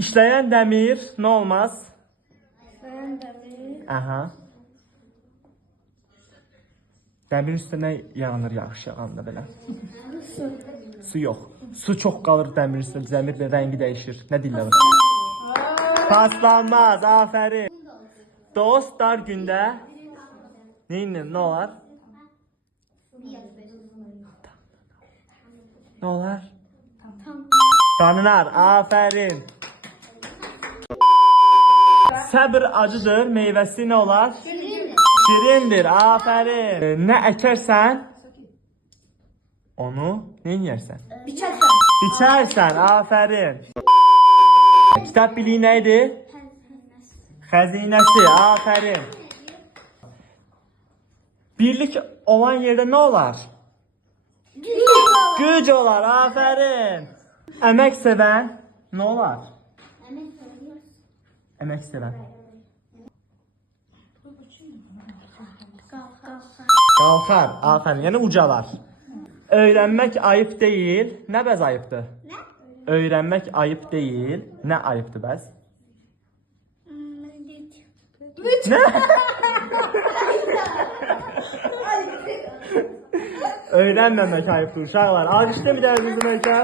İşleyen demir ne olmaz? İşleyen demir. Aha. Dəmirin üstünə yanır yağış yağanda belə. Su. Su yox. Su çox qalır dəmirin üstündə. Dəmir də rəngi dəyişir. Nə deyirlər? Paslanmaz. Afərin. Dostlar gündə nə olar? Nə olar? Tanınar. Afərin. Səbr acıdır. Meyvəsi nə olar? Şirindir, aferin. Ne ekersen onu ne yersen? Biçersen. Biçersen, aferin. Kitap biliği neydi? Hazinesi, aferin. Birlik olan yerde ne olar? Güc olar, aferin. Emek seven ne olar? Emek seven. Qalxar, aferin. Yəni ucalar. Öyrənmək ayıb deyil. Nə bəz ayıbdır? Ne? Öyrənmək ayıb deyil. Nə ayıbdır bəz? Nə? Öyrənməmək ayıbdır uşaqlar. Alışdı bir də bizim ölkə.